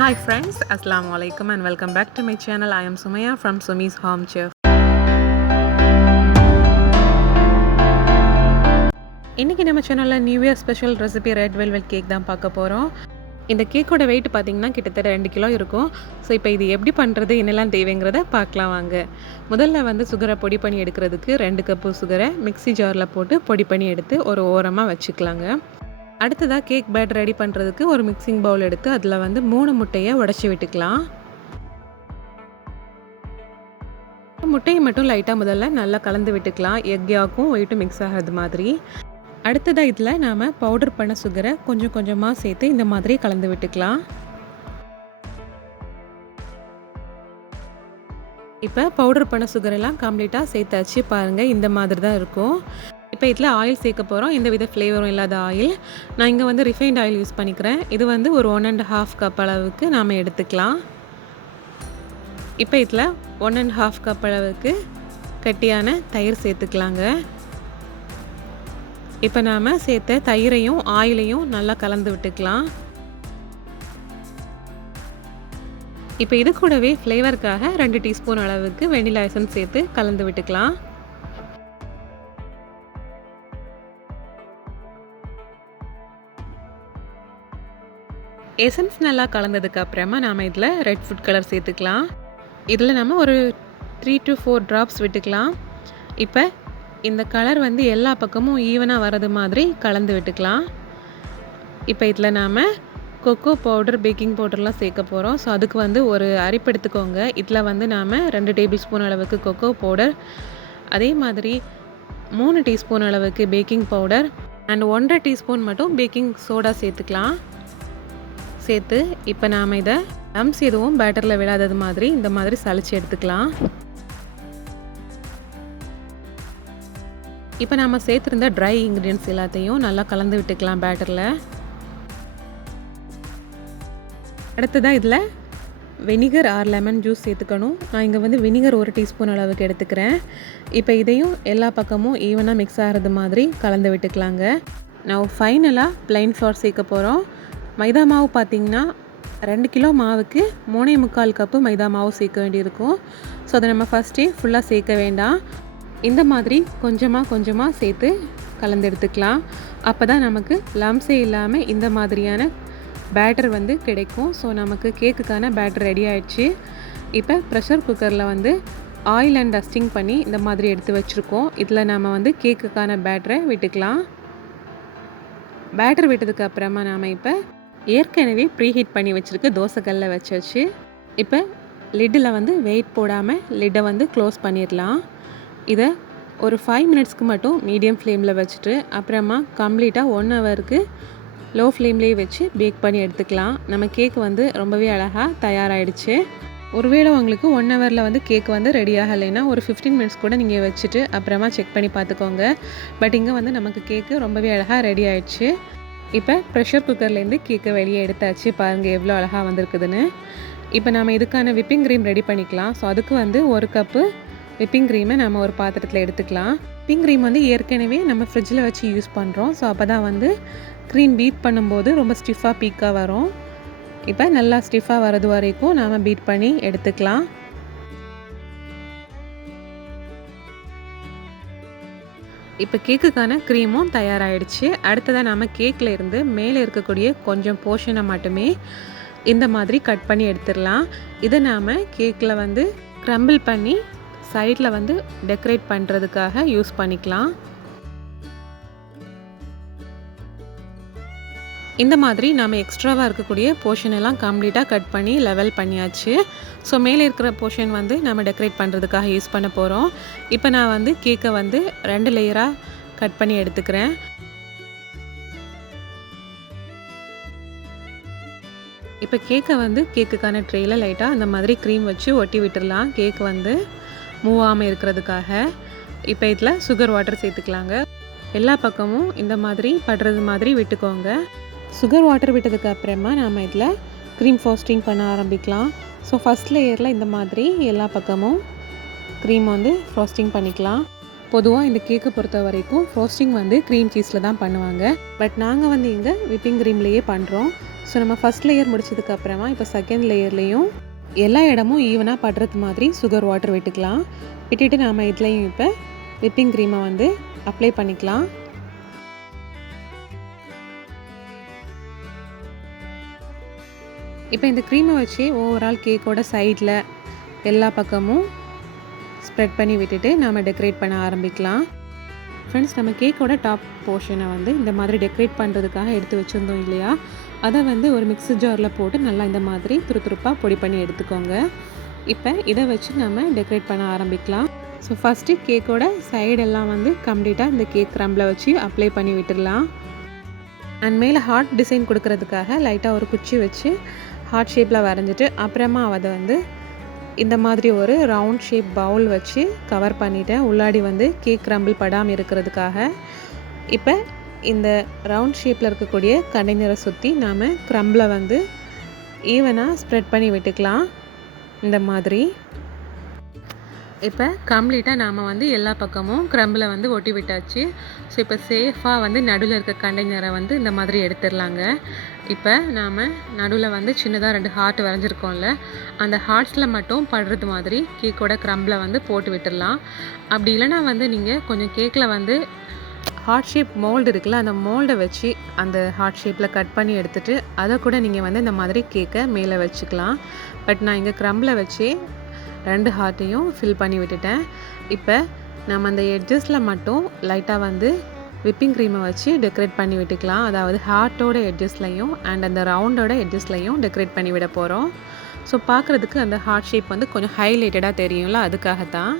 Hi friends, Assalamu alaikum and welcome back to my channel. I am Sumaya from Sumi's Home Chef. இன்னைக்கு நம்ம சேனல்ல new year special recipe red velvet cake தான் பார்க்க போறோம். இந்த கேக்கோட weight பாத்தீங்கன்னா கிட்டத்தட்ட 2 கிலோ இருக்கும். சோ இப்போ இது எப்படி பண்றது என்னெல்லாம் தேவைங்கறத பார்க்கலாம் வாங்க. முதல்ல வந்து சுகரை பொடி பண்ணி எடுக்கிறதுக்கு 2 கப் சுகரை மிக்ஸி ஜார்ல போட்டு பொடி பண்ணி எடுத்து ஒரு ஓரமா வச்சுக்கலாங்க. அடுத்ததா கேக் பேட்டர் ரெடி பண்றதுக்கு ஒரு மிக்சிங் பவுல் எடுத்து அதுல வந்து 3 முட்டையை உடைச்சு விட்டுக்கலாம். முட்டையை மட்டும் லைட்டா முதல்ல நல்லா கலந்து விட்டுக்கலாம். எக் யாக்கும் ஒயிட் மிக்ஸ் ஆகிறது மாதிரி. அடுத்ததா இதுல நாம பவுடர் பண்ண சுகரை கொஞ்சம் கொஞ்சமா சேர்த்து இந்த மாதிரி கலந்து விட்டுக்கலாம். இப்போ பவுடர் பண்ண சுகர் எல்லாம் கம்ப்ளீட்டா சேர்த்தாச்சு பாருங்க. இந்த மாதிரி தான் இருக்கும். இப்போ இதில் ஆயில் சேர்க்க போகிறோம். எந்த வித ஃப்ளேவரும் இல்லாத ஆயில். நான் இங்கே வந்து ரிஃபைண்ட் ஆயில் யூஸ் பண்ணிக்கிறேன். இது வந்து ஒரு 1.5 கப் அளவுக்கு நாம் எடுத்துக்கலாம். இப்போ இதில் 1.5 கப் அளவுக்கு கட்டியான தயிர் சேர்த்துக்கலாங்க. இப்போ நாம் சேர்த்த தயிரையும் ஆயிலையும் நல்லா கலந்து விட்டுக்கலாம். இப்போ இது கூடவே ஃப்ளேவருக்காக 2 டீஸ்பூன் அளவுக்கு வெனிலா எசன்ஸ் சேர்த்து கலந்து விட்டுக்கலாம். எசன்ஸ் நல்லா கலந்ததுக்கு அப்புறமா நாம இதில் ரெட் ஃபுட் கலர் சேர்த்துக்கலாம். இதில் நம்ம ஒரு 3 to 4 ட்ராப்ஸ் விட்டுக்கலாம். இப்போ இந்த கலர் வந்து எல்லா பக்கமும் ஈவனாக வர்றது மாதிரி கலந்து விட்டுக்கலாம். இப்போ இதில் நாம் கொக்கோ பவுடர் பேக்கிங் பவுடர்லாம் சேர்க்க போகிறோம். ஸோ அதுக்கு வந்து ஒரு அரிப்பு எடுத்துக்கோங்க. இதில் வந்து நாம் 2 டேபிள் ஸ்பூன் அளவுக்கு கொக்கோ பவுடர், அதே மாதிரி 3 டீஸ்பூன் அளவுக்கு பேக்கிங் பவுடர் அண்ட் 1.5 டீஸ்பூன் மட்டும் பேக்கிங் சோடா சேர்த்துக்கலாம். சேர்த்து இப்போ நாம் இதை லம்ஸ் எதுவும் பேட்டரில் விடாதது மாதிரி இந்த மாதிரி சலிச்சு எடுத்துக்கலாம். இப்போ நாம் சேர்த்துருந்த ட்ரை இன்க்ரீடியன்ட்ஸ் எல்லாத்தையும் நல்லா கலந்து விட்டுக்கலாம் பேட்டரில். அடுத்ததாக இதில் வினிகர் ஆர் லெமன் ஜூஸ் சேர்த்துக்கணும். நான் இங்கே வந்து வினிகர் 1 டீஸ்பூன் அளவுக்கு எடுத்துக்கிறேன். இப்போ இதையும் எல்லா பக்கமும் ஈவனாக மிக்ஸ் ஆகிறது மாதிரி கலந்து விட்டுக்கலாங்க. நான் ஃபைனலாக ப்ளைன் ஃப்ளோர் சேர்க்க போகிறோம். மைதா மாவு பார்த்திங்கன்னா 2 கிலோ மாவுக்கு 3.25 கப்பு மைதா மாவு சேர்க்க வேண்டியிருக்கும். ஸோ அதை நம்ம ஃபஸ்ட்டே ஃபுல்லாக சேர்க்க வேண்டாம். இந்த மாதிரி கொஞ்சமாக சேர்த்து கலந்து எடுத்துக்கலாம். அப்போ தான் நமக்கு லம்ஸே இல்லாமல் இந்த மாதிரியான பேட்டர் வந்து கிடைக்கும். ஸோ நமக்கு கேக்குக்கான பேட்டர் ரெடி ஆயிடுச்சு. இப்போ ப்ரெஷர் குக்கரில் வந்து ஆயில் அண்ட் டஸ்டிங் பண்ணி இந்த மாதிரி எடுத்து வச்சுருக்கோம். இதில் நம்ம வந்து கேக்குக்கான பேட்டரை விட்டுக்கலாம். பேட்டர் விட்டதுக்கு அப்புறமா நாம் இப்போ ஏற்கனவே ப்ரீஹீட் பண்ணி வச்சுருக்கு தோசைக்கல்ல வச்சாச்சு. இப்போ லிட்டில் வந்து வெயிட் போடாமல் லிட்டை வந்து க்ளோஸ் பண்ணிடலாம். இதை ஒரு 5 மினிட்ஸ்க்கு மட்டும் மீடியம் ஃப்ளேமில் வச்சுட்டு அப்புறமா கம்ப்ளீட்டாக 1 ஹவருக்கு லோ ஃப்ளேம்லேயே வச்சு பேக் பண்ணி எடுத்துக்கலாம். நம்ம கேக் வந்து ரொம்பவே அழகாக தயாராகிடுச்சு. ஒருவேளை உங்களுக்கு 1 ஹவரில் வந்து கேக் வந்து ரெடி ஆகலைன்னா ஒரு 15 மினிட்ஸ் கூட நீங்கள் வச்சுட்டு அப்புறமா செக் பண்ணி பார்த்துக்கோங்க. பட் இங்கே வந்து நமக்கு கேக்கு ரொம்பவே அழகாக ரெடி ஆகிடுச்சு. இப்போ ப்ரெஷர் குக்கர்லேருந்து கேக்கை வெளியே எடுத்தாச்சு. பாருங்கள் எவ்வளோ அழகாக வந்திருக்குதுன்னு. இப்போ நம்ம இதுக்கான விப்பிங் க்ரீம் ரெடி பண்ணிக்கலாம். ஸோ அதுக்கு வந்து 1 கப்பு விப்பிங் க்ரீமை நம்ம ஒரு பாத்திரத்தில் எடுத்துக்கலாம். விப்பிங் க்ரீம் வந்து ஏற்கனவே நம்ம ஃப்ரிட்ஜில் வச்சு யூஸ் பண்ணுறோம். ஸோ அப்போ தான் வந்து க்ரீம் பீட் பண்ணும்போது ரொம்ப ஸ்டிஃபாக பீக்காக வரும். இப்போ நல்லா ஸ்டிஃபாக வரது வரைக்கும் நாம் பீட் பண்ணி எடுத்துக்கலாம். இப்போ கேக்குக்கான க்ரீமும் தயாராகிடுச்சு. அடுத்ததாக நாம் கேக்கில் இருந்து மேலே இருக்கக்கூடிய கொஞ்சம் போர்ஷனை மட்டுமே இந்த மாதிரி கட் பண்ணி எடுத்துடலாம். இதை நாம் கேக்கில் வந்து க்ரம்பிள் பண்ணி சைடில் வந்து டெக்கரேட் பண்ணுறதுக்காக யூஸ் பண்ணிக்கலாம். இந்த மாதிரி நம்ம எக்ஸ்ட்ராவாக இருக்கக்கூடிய போர்ஷன் எல்லாம் கம்ப்ளீட்டாக கட் பண்ணி லெவல் பண்ணியாச்சு. ஸோ மேலே இருக்கிற போர்ஷன் வந்து நம்ம டெக்கரேட் பண்ணுறதுக்காக யூஸ் பண்ண போகிறோம். இப்போ நான் வந்து கேக்கை வந்து 2 லேயராக கட் பண்ணி எடுத்துக்கிறேன். இப்போ கேக்கை வந்து கேக்குக்கான ட்ரேயில் லைட்டாக அந்த மாதிரி க்ரீம் வச்சு ஒட்டி விட்டுடலாம். கேக் வந்து மூவ் ஆகாமல் இருக்கிறதுக்காக. இப்போ இதில் சுகர் வாட்டர் சேர்த்துக்கலாங்க. எல்லா பக்கமும் இந்த மாதிரி படுறது மாதிரி விட்டுக்கோங்க. சுகர் வாட்டர் விட்டதுக்கு அப்புறமா நாம் இதில் க்ரீம் ஃப்ரோஸ்டிங் பண்ண ஆரம்பிக்கலாம். ஸோ ஃபஸ்ட் லேயரில் இந்த மாதிரி எல்லா பக்கமும் க்ரீம் வந்து ஃப்ரோஸ்டிங் பண்ணிக்கலாம். பொதுவாக இந்த கேக்கை பொறுத்த வரைக்கும் ஃப்ரோஸ்டிங் வந்து க்ரீம் சீஸில் தான் பண்ணுவாங்க. பட் நாங்கள் வந்து இங்கே விப்பிங் க்ரீம்லேயே பண்ணுறோம். ஸோ நம்ம ஃபஸ்ட் லேயர் முடிச்சதுக்கப்புறமா இப்போ செகண்ட் லேயர்லேயும் எல்லா இடமும் ஈவனாக படுறது மாதிரி சுகர் வாட்டர் விட்டுக்கலாம். விட்டுட்டு நாம் இதுலேயும் இப்போ விப்பிங் க்ரீமை வந்து அப்ளை பண்ணிக்கலாம். இப்போ இந்த க்ரீமை வச்சு ஓவரால் கேக்கோட சைடில் எல்லா பக்கமும் ஸ்ப்ரெட் பண்ணி விட்டுட்டு நம்ம டெக்கரேட் பண்ண ஆரம்பிக்கலாம். ஃப்ரெண்ட்ஸ், நம்ம கேக்கோட டாப் போர்ஷனை வந்து இந்த மாதிரி டெக்கரேட் பண்ணுறதுக்காக எடுத்து வச்சுருந்தோம் இல்லையா, அதை வந்து ஒரு மிக்ஸர் ஜாரில் போட்டு நல்லா இந்த மாதிரி துருதுருப்பாக பொடி பண்ணி எடுத்துக்கோங்க. இப்போ இதை வச்சு நம்ம டெக்கரேட் பண்ண ஆரம்பிக்கலாம். ஸோ ஃபஸ்ட்டு கேக்கோட சைடெல்லாம் வந்து கம்ப்ளீட்டாக இந்த கேக் க்ரம்பில் வச்சு அப்ளை பண்ணி விட்டுடலாம். அண்ட் மேலே ஹார்ட் டிசைன் கொடுக்கறதுக்காக லைட்டாக ஒரு குச்சி வச்சு ஹார்ட் ஷேப்பில் வரைஞ்சிட்டு அப்புறமா அதை வந்து இந்த மாதிரி ஒரு ரவுண்ட் ஷேப் பவுல் வச்சு கவர் பண்ணிவிட்டேன், உள்ளாடி வந்து கேக் க்ரம்பிள் படாமல் இருக்கிறதுக்காக. இப்போ இந்த ரவுண்ட் ஷேப்பில் இருக்கக்கூடிய கண்டெய்னரை சுற்றி நாம் க்ரம்பில் வந்து ஈவனாக ஸ்ப்ரெட் பண்ணி விட்டுக்கலாம் இந்த மாதிரி. இப்போ கம்ப்ளீட்டாக நாம் வந்து எல்லா பக்கமும் க்ரம்பில் வந்து ஒட்டி விட்டாச்சு. ஸோ இப்போ சேஃபாக வந்து நடுவில் இருக்க கண்டெய்னரை வந்து இந்த மாதிரி எடுத்துடலாங்க. இப்போ நாம் நடுவில் வந்து சின்னதாக 2 ஹார்ட் வரைஞ்சிருக்கோம்ல, அந்த ஹார்ட்ஸில் மட்டும் படுறது மாதிரி கேக்கோட க்ரம்பில் வந்து போட்டு விட்டுடலாம். அப்படி இல்லைனா வந்து நீங்கள் கொஞ்சம் கேக்கில் வந்து ஹார்ட் ஷேப் மோல்டு இருக்குல்ல, அந்த மோல்டை வச்சு அந்த ஹார்ட் ஷேப்பில் கட் பண்ணி எடுத்துகிட்டு அதை கூட நீங்கள் வந்து இந்த மாதிரி கேக்கை மேலே வச்சுக்கலாம். பட் நான் இங்கே க்ரம்பில் வச்சு 2 ஹார்ட்டையும் ஃபில் பண்ணி விட்டுட்டேன். இப்போ நம்ம அந்த எட்ஜஸில் மட்டும் லைட்டாக வந்து விப்பிங் க்ரீமை வச்சு டெக்கரேட் பண்ணி விட்டுக்கலாம். அதாவது ஹார்ட்டோட எட்ஜஸ்லையும் அண்ட் அந்த ரவுண்டோட எட்ஜஸ்லையும் டெக்கரேட் பண்ணி விட போகிறோம். ஸோ பார்க்குறதுக்கு அந்த ஹார்ட் ஷேப் வந்து கொஞ்சம் ஹைலைட்டடாக தெரியும்ல, அதுக்காகத்தான்.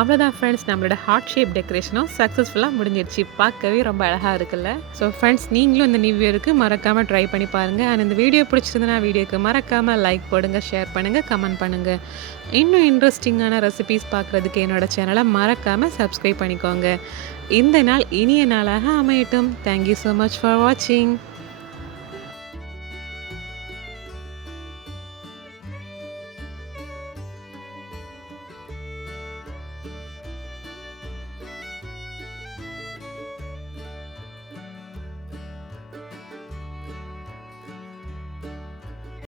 அவ்வளோதான் ஃப்ரெண்ட்ஸ், நம்மளோட ஹார்ட் ஷேப் டெக்கரேஷனும் சக்ஸஸ்ஃபுல்லாக முடிஞ்சிடுச்சு. பார்க்கவே ரொம்ப அழகாக இருக்குல்ல. ஸோ ஃப்ரெண்ட்ஸ், நீங்களும் இந்த நியூ இயருக்கு மறக்காமல் ட்ரை பண்ணி பாருங்கள். அண்ட் இந்த வீடியோ பிடிச்சிருந்தனா வீடியோக்கு மறக்காமல் லைக் போடுங்க, ஷேர் பண்ணுங்கள், கமெண்ட் பண்ணுங்கள். இன்னும் இன்ட்ரெஸ்டிங்கான ரெசிபீஸ் பார்க்குறதுக்கு என்னோடய சேனலை மறக்காமல் சப்ஸ்கிரைப் பண்ணிக்கோங்க. இந்த நாள் இனிய நாளாக அமையட்டும். தேங்க்யூ ஸோ மச் ஃபார் வாட்சிங்.